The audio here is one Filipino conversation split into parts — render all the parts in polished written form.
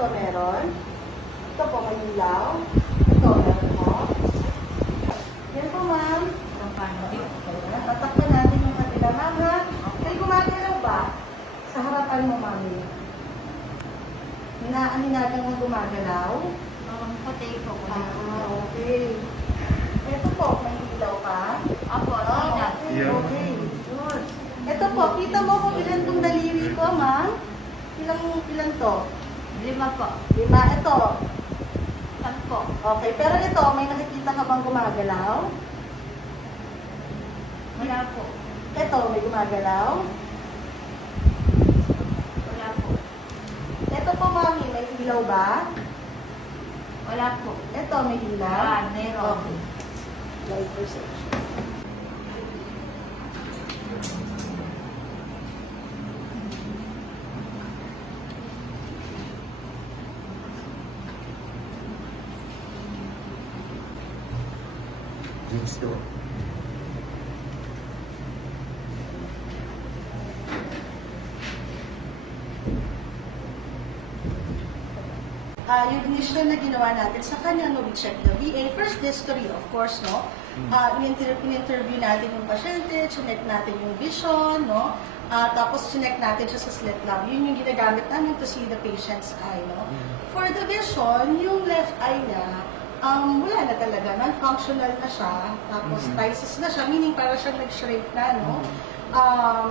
Ito meron. Ito po may ilaw. Ito meron po. Yan po, ma'am. Tatakpan natin yung kanila. Ma'am, ha? May gumagalaw ba? Sa harapan mo, mami. Naaninagang mo gumagalaw? Patay po ko. Okay. Ito po, may ilaw pa. Apo, ina. Okay, good. Ito po, kita mo kung ilan tong daliri ko, ma'am? Ilan to? 5 po. 5. Ito. 10 po. Okay, pero ito, may nakikita ka bang gumagalaw? Wala po. Ito, may gumagalaw? Wala po. Ito po, mami, may ilaw ba? Wala po. Ito, may ilaw? Meron. Okay. Light perception. Jeans to. Yung initial na ginawa natin sa kanya, no, we check the VA. First history, of course, no? In-interview natin yung pasyente, chinek natin yung vision, no? Tapos chinek natin siya sa slit lamp. Yun yung ginagamit namin to see the patient's eye, no? For the vision, yung left eye niya, wala na talaga, non-functional na siya, tapos ptosis na siya, meaning para siyang nag-shrink na, no?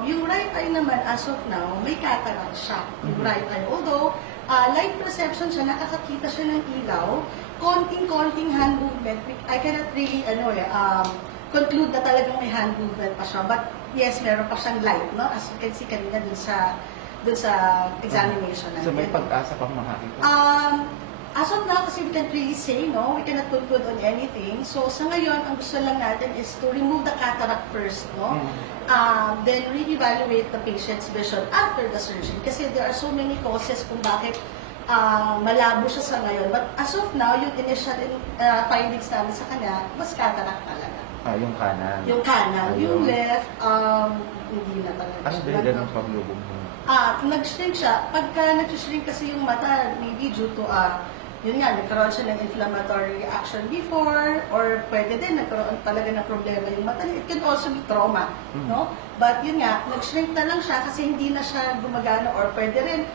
Yung right eye naman, as of now, may cataract siya, yung right eye. Although, light perception siya, nakakakita siya ng ilaw, konting-konting hand movement, I cannot really, conclude na talagang may hand movement pa siya, but yes, meron pa siyang light, no? As you can see kanina dun sa examination natin. So may pag-asa pang makakita? As of now, kasi we can't really say, no? We cannot conclude on anything. So, sa ngayon, ang gusto lang natin is to remove the cataract first, no? Then, re-evaluate the patient's vision after the surgery. Kasi there are so many causes kung bakit malabo siya sa ngayon. But as of now, yung initial findings namin sa kanya, mas cataract talaga. Yung kanan. Yung kanan. Ayun. Yung left, hindi na talaga. Ano ba yung ng paglubog mo? Nag-shrink siya. Pagka nag-shrink kasi yung mata, maybe due to, yun nga, nagkaroon siya ng inflammatory reaction before, or pwede din, nagkaroon talaga ng problema yung mata. It can also be trauma, no? But yun nga, nag-shrink na lang siya kasi hindi na siya gumagana, or pwede rin,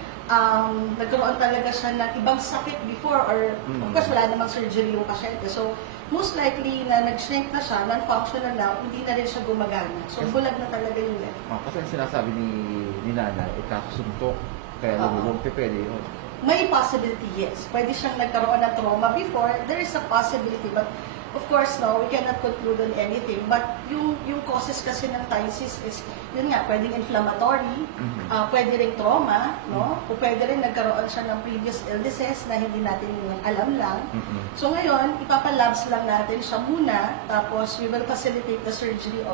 nagkaroon talaga siya ng ibang sakit before, or of course, wala namang surgery yung pasyente. So, most likely na nag-shrink na siya, non-functional na, hindi na rin siya gumagana. So, bulag na talaga yung left. Kasi ang sinasabi ni nanay, ikakasuntok. Kaya lumulog, pwede yun. May possibility, yes. Pwede siyang nagkaroon ng trauma before. There is a possibility, but of course, no, we cannot conclude on anything. But yung causes kasi ng ptosis is, yun nga, pwedeng inflammatory, pwede rin trauma, no? O pwede rin nagkaroon siya ng previous illnesses na hindi natin alam lang. So ngayon, ipapalabs lang natin siya muna, tapos we will facilitate the surgery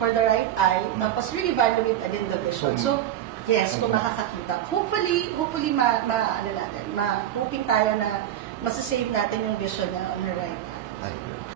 for the right eye, tapos re-evaluate again the vision. So, yes, kung makakakita. Hopefully, hoping tayo na masasave natin yung vision niya on her right eye.